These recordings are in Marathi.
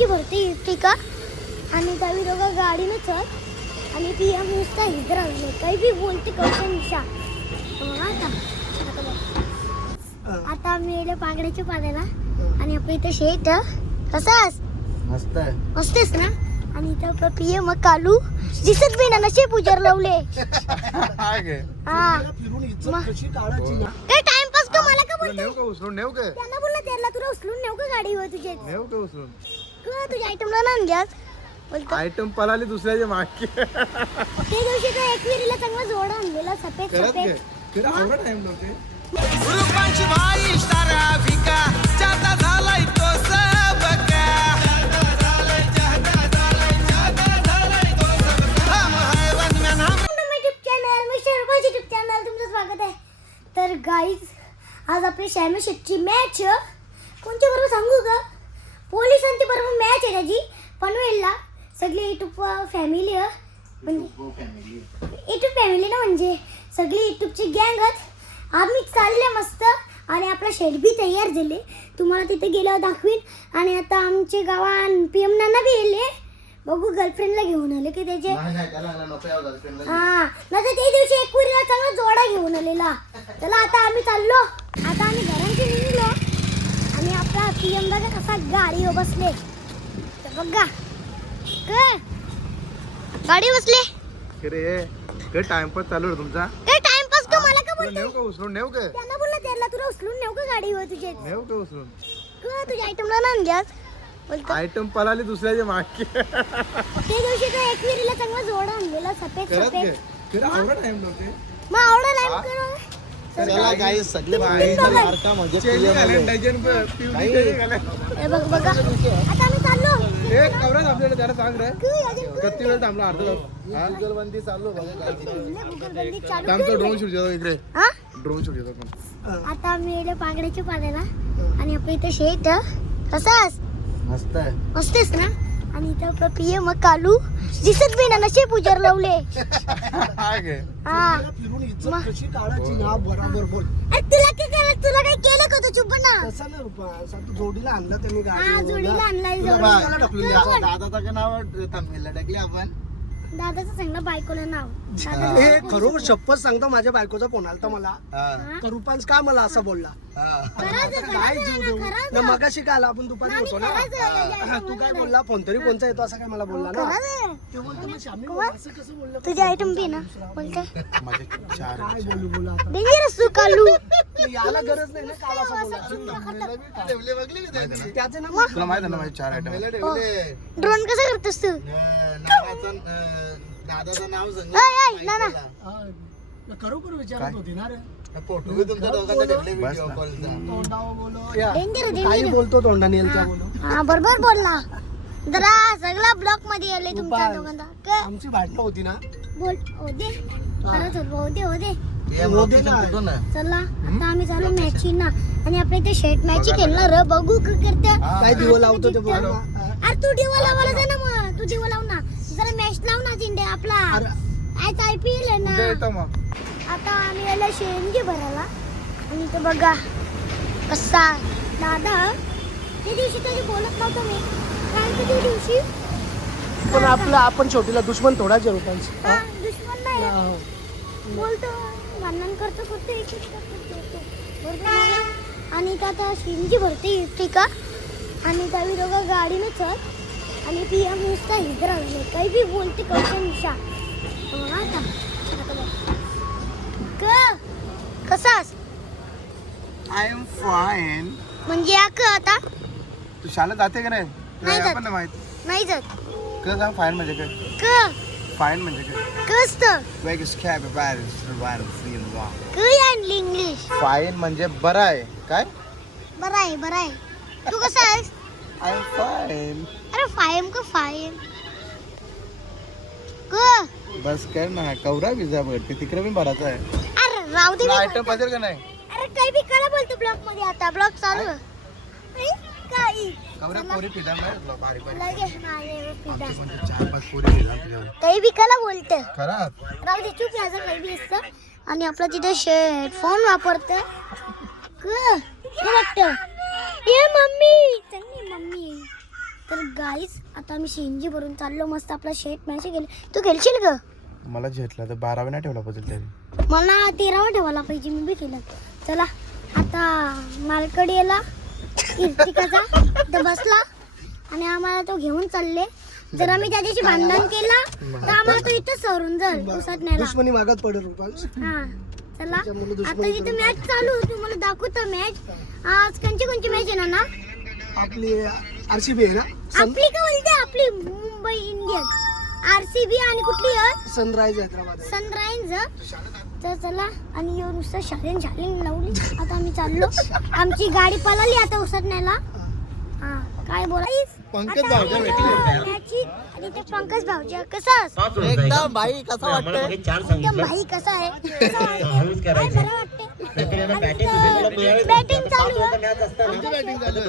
सीएनजी भरते का आणि त्यावी दोघं गाडीनं चल आणि पीएम नुसता हिजरावले काही बी बोलते कौशन निशा आता आम्ही येले पागड्याच्या पाण्याला आणि आपल्या इथे शेत कसास मस्त आहे मस्तच ना आणि इथं पीएम कालू दिसत बी ना नशे पूजर लावले हा काय टाइमपास का मला का बोलते नेऊ का उचलून नेऊ का त्यांना बोलला त्याला तुला उचलून नेऊ का गाडीवर तुझे नेऊ का उचलून का तुझ्या आयटमला ना आणल्यास बोलतो आयटम पळाली दुसऱ्याच्या मागे ते दिवशी तो एकविरीला चांगला जोडा आणलेला सफेद करत सफेद घे फिर एवढा टाइम लावते गुरुपांची भाई ताराफिका चाहता झालाय तो सबका तुमचं स्वागत आहे तर गाईज आज आपली शॅम्पियनशिपची मॅच कोणत्या बरोबर सांगू का पोलिसांची बरोबर मॅच आहे त्याची पनवेलला सगळी युट्यूब फॅमिली युट्यूब फॅमिली ना म्हणजे सगळी युट्यूबची गँगच आम्ही चालले मस्त आणि आपला शेड बी तयार झाले तुम्हाला तिथे गेल्यावर दाखवीन आणि आता आमचे गावात पीएम नाना बी येले बघू गर्लफ्रेंडला घेऊन आले की त्याचे हा नाही ते दिवशी एक पुरीला चांगला जोडा घेऊन आलेला चला आता आम्ही चाललो आता आम्ही घरांची निघलो आणि आपला पीएम दादा कसा गाडीवर बसले तर बघा काय गाडी बसले अरे टाइमपास चालू आहे तुमचा काय टाइमपास का मला का बोलते नेऊ का उचलून नेऊ का त्यांना बोलला त्याला तुला उचलून नेऊ का गाडीवर तुझे नेऊ का उचलून का तुझ्या आयटमला ना आणल्यास बोलतो आयटम पळाली दुसऱ्याच्या मागे ते दिवशी तो एकविरीला चांगला जोडा आणलेला सफेद करत घे सफेद फिर एवढा टाइम लावते मग आवडा लाईव्ह करू चला गाईस सगळे मार्का म्हणजे हे बघ बघा आता आम्ही चाललो एक कवरा आपल्याला जरा सांग रे अजून किती वेळ थांबला अर्धा तास गुगलबंदी चालू बघा गुगलबंदी चालू थांबतो ड्रोन शूट घेतो इकडे हा ड्रोन शूट घेतो पण आता आम्ही येले पागड्याच्या पाण्याला आणि आपल्या इथे शेत कसास मस्त आहे मस्तच ना आणि इथं पीएम कालू दिसत बी ना नशे पूजर लावले हा कशी काढायची ना बरोबर बोल अरे तुला काय केलं तुला काय केलं का तू चुप ना तसं नाही रुपा असं जोडीला आणलं त्यांनी हा जोडीला आणलाय दादाचं नाव तमिळला टाकले आपण दादाचं सांगणं बायकोला नाव हे खरोखर शपथ सांगतो माझ्या बायकोचा फोन आलता मला रुपांस का मला असं बोलला काय जीव देऊ ना मगाशी काय आला आपण दुपारी होतो ना तू काय बोलला फोन तरी कोणचा येतो असं काय मला बोलला ना ते बोलतो ना श्यामी असं कसं बोललं तुझी आयटम बी ना बोलते काय बोलू बोला आता डेंजरस तू कालू याला गरज नाही ना काल असं बोलला त्याचे ना तुला माहित आहे ना माझे 4 आयटम ड्रोन कसं करतोस तू दादाचं नाव सांग ना ना खरोखर विचारत होती ना रे फोटो बी तुमच्या दोघांचा टाकले व्हिडिओ कॉलचा तोंडावर बोलो या डेंजर काही बोलतो तोंडाने यालच्या बोलो हा बरोबर बोलला जरा सगळा ब्लॉक मध्ये आले तुमच्या दोघांना काय आमची भांडणं होती ना बोल हो दे परत हो दे हो दे ना चला आता आम्ही चालू मॅच ना आणि आपल्या इथे शेट मॅच खेळणार बघू करते काय दिवं लावतो ते बोल ना अरे तू दिवा लावायला जा ना मग तू दिवा लाव ना जरा मॅच लाव ना चिंडे आपला आज IPL आहे ना येतो मग आता आम्ही याला शेंगे भरायला आणि इथं बघा कसा दादा त्या दिवशी कधी बोलत नव्हतं मी काय की त्या दिवशी पण आपला आपण छोटीला दुश्मन थोडाच आहे रुपांची हा, दुश्मन नाही बोलतो भांडण करतो फक्त एकच करतो बरोबर ना? आणि इथं आता शेंगे भरते का आणि त्यावी दोघं गाडीनं चल आणि पीएम नुसता हिजरावले काही बी बोलते कौशन निशा कसास आय एम फाईन म्हणजे आता तू शाळेत जाते का नाही नाही जात. आपण माहित नाही जात का सांग फाईन म्हणजे काय क फाईन म्हणजे काय कस्त वेग स्कॅब बाहेर काय आणली इंग्लिश फाईन म्हणजे बरं आहे काय बरं आहे तू कसा आहेस आय एम फाईन अरे फायम का फायम क बस काय ना कवरा विजा भरते तिकडे पण भरायचं आहे अरे राहू दे आयटम पाहिजे का नाही अरे काही बी करा बोलतो ब्लॉक मध्ये आता ब्लॉक चालू आहे. काही कवरा पोरी पिदा नाही बारीक लगे माझे पिझ्झा. बारीक 4-5 पोरी पिदा काही बी करा बोलते खरा राहू दे चूप याचं काही बी असतं आणि आपला तिथे हेडफोन वापरते क वाटतं ये मम्मी चांगली मम्मी तर गाईस आता आम्ही CNG भरून चाललो मस्त आपला शेट मॅच गेले. तू खेळशील का? मला झेटला तर 12 नाही ठेवला पाहिजे तरी. मला 13वा ठेवायला पाहिजे, मी बी केलं. चला आता मालकडी याला इर्तिकाचा तर बसला आणि आम्हाला तो घेऊन चालले. जर आम्ही त्याच्याशी भांडण केला तर आम्हाला तो इथं सरून जाईल उसात न्यायला. दुश्मनी मागत पडेल रुपाल. हा चला आता इथं मॅच चालू होती, मला दाखवतो मॅच. आज कोणची मॅच आहे ना? आपली RCB आहे ना, आपली का बोलते? आपली मुंबई इंडियन, RCB आणि कुठली आहे? सनराइज हैदराबाद. सनराइज. तर चला आणि यो नुसतं शालिंग लावली. आता आम्ही चाललो, आमची गाडी पळाली आता उसात न्यायला. हा काय बोलायच? पंकज भाऊजा भेटले. आणि ते पंकज भाऊजा कसा एकदम भाई कसा वाटतंय? एकदम भाई कसा आहे? काय बरं वाटते? बॅटिंग चालू आहे. तुमची बॅटिंग चालू आहे.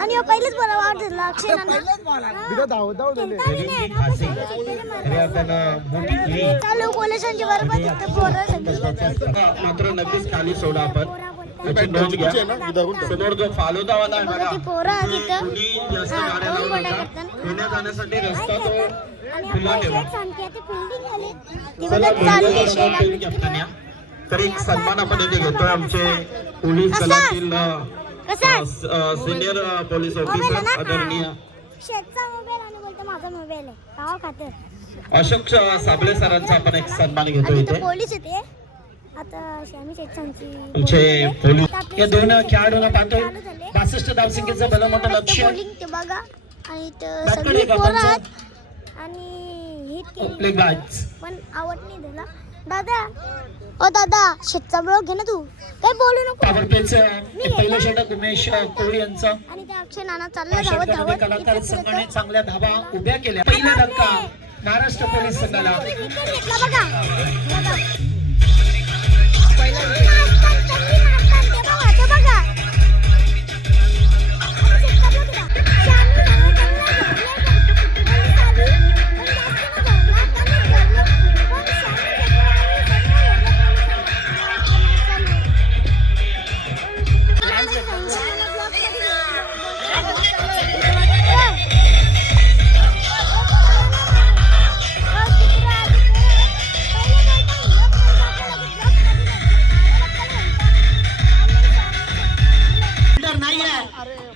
आणि पहिलेच बरं वाट झाला अक्षयनांना. चालू पोलिसांची बरोबर तिथं पोरं सगळी. मात्र नक्कीच खाली सोडा आपण त्याची नोंद घ्या. समोर जो फालुदावाला आहे बघा, ती पोरं तिथं कुणी जास्त गाड्या लावल्या होत्या, येण्या जाण्यासाठी रस्ता तो खुला ठेवा. चला वेगवेगळ्या रंगातील कॅप्टन या. तर एक सन्मान आपण इथे घेतोय आमचे पोलीस दलातील सिनियर पोलीस ऑफिसर आदरणीय शेतचा मोबाईल आणि बोलतो माझा मोबाईल आहे गावा खातर. अशोक साबळे सरांचा आपण एक सन्मान घेतो आणि इथे. तो पोलीस येते आता श्यामी शेतसांची आमचे पोलीस या दोन खेळाडूंना पाहतोय. 62 धावसंख्येचं भलं मोठं लक्ष. बॉलिंग ते बघा आणि इथं बॅटकडे सगळी का पोरं पंच? आहेत आणि हिट केली प्ले बॅट्स. पण आवड नाही दिला. दादा शेतचा ब्लॉग घे ना तू, काय बोलू नको. पॉवर प्लेचं पहिलं षटक उमेश कोळी यांचं. आणि त्या अक्षय नाना चालला या धावत षटकामध्ये कलाकार संघाने चांगल्या धावा उभ्या केल्या. पहिला धक्का महाराष्ट्र पोलीस संघाला. विकेट घेतला बघा.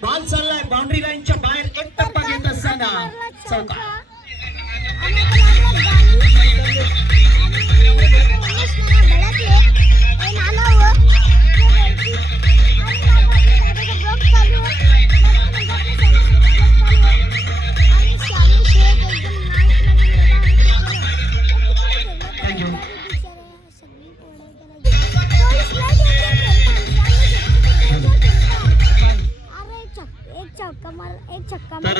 बॉल चाललाय बाउंड्री लाईनच्या बाहेर, एक टप्पा घेत असताना चौका. थँक्यू. तर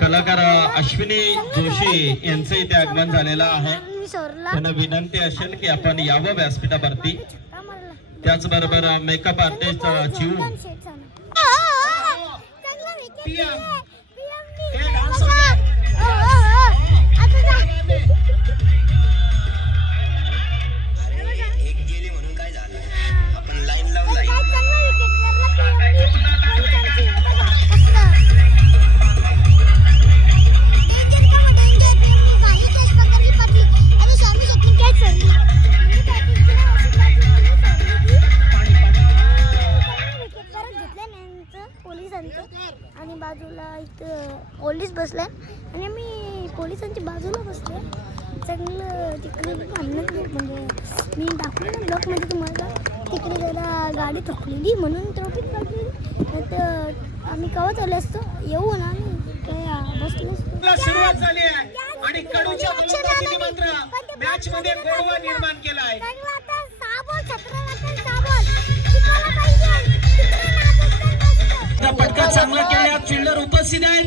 कलाकार अश्विनी जोशी यांचं इथे आगमन झालेलं आहे. त्यांना विनंती असेल की आपण यावं व्यासपीठावरती. त्याचबरोबर मेकअप आर्टिस्ट चिऊ आणि बाजूला इथं पोलीस बसलाय आणि आम्ही पोलिसांच्या बाजूला बसले. चांगलं तिकडे भांडण म्हणजे मी दाखवलं ना ब्लॉकमध्ये तुम्हाला. तिकडे जरा गाडी थकलेली म्हणून ट्रॉफिक काढलेली. तर आम्ही केव्हा चालले असतो येऊ ना आम्ही काय बसलो असतो. सुरुवात झाली आहे आणि कडूच्या गोलंदाजीने मात्र मॅच मध्ये गोडवा निर्माण केलाय. पटका चांगला केल्या. फिल्डर उपस्थित आहेत.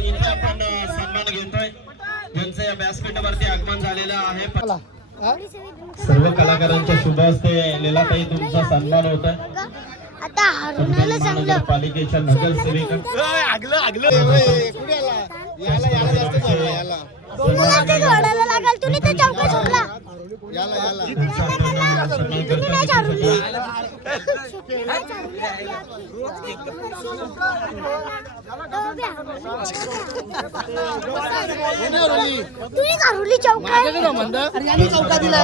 इथे आपण सन्मान घेतोय ज्यांचं या व्यासपीठावरती आगमन झालेलं आहे. सर्व कलाकारांच्या शुभ हस्ते लीलाताई तुमचा सन्मान होत आहे. आता हरवण्याला चांगलं पालिकेच्या नगरसेविका तुला ते घोडाला लागल तुम्ही ते चौका सोडला तुम्ही नाही चालवली तुम्ही काढली चौका चौका दिला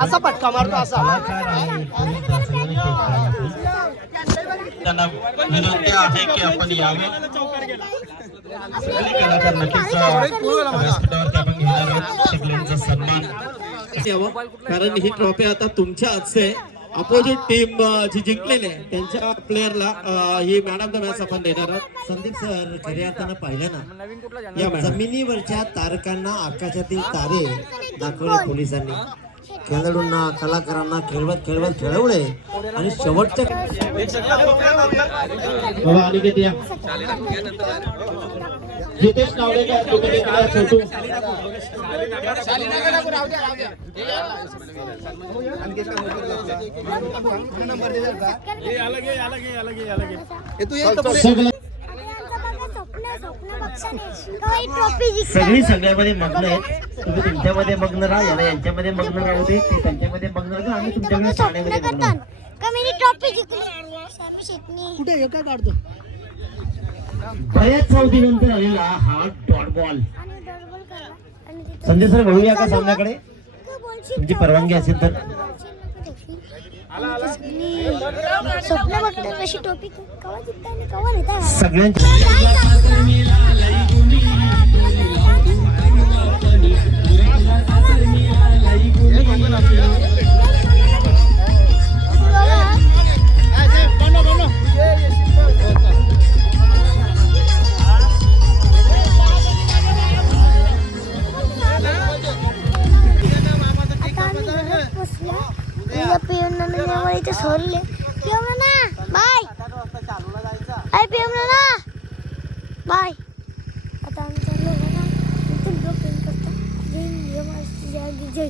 असा पटका मारतो असा त्यांना विनंती आहे की आपण यावं सगळे कलाकार नक्कीच व्यासपीठावरती आपण घेणार आहोत शिकलेंचा सन्मान यावं कारण ही ट्रॉफी आता तुमच्या हस्ते अपोजिट टीम जी जिंकलेली आहे त्यांच्या प्लेअरला he man of the match आपण देणार आहोत. संदीप सर खऱ्या अर्थानं पाहिलं ना या जमिनीवरच्या तारकांना आकाशातील तारे दाखवले पोलिसांनी खेळाडूंना कलाकारांना खेळवत खेळवले आणि शेवटच्या बाबा अनिकेत या जितेश नावडेकर तुम्ही काय छोटू सगळी सगळ्यामध्ये मग्न आहेत. तुम्ही तुमच्यामध्ये मग्न राहा याला यांच्यामध्ये मग्न राहू दे ते त्यांच्यामध्ये मग्न राहू आम्ही तुमच्याकडे शाळेमध्ये मग्न राहू. कुठे हे काय काढतो बऱ्याच सावधीनंतर आलेला हा डॉट बॉल संजय सर बघूया का सामन्याकडे तुमची परवानगी असेल तर स्वप्न बघतात अशी टोपी कवा जिंकता आणि कवा नेता सगळ्यांची सोडले बाय बाय आता आम्ही चाललो ना इथून ब्लॉग करतो जय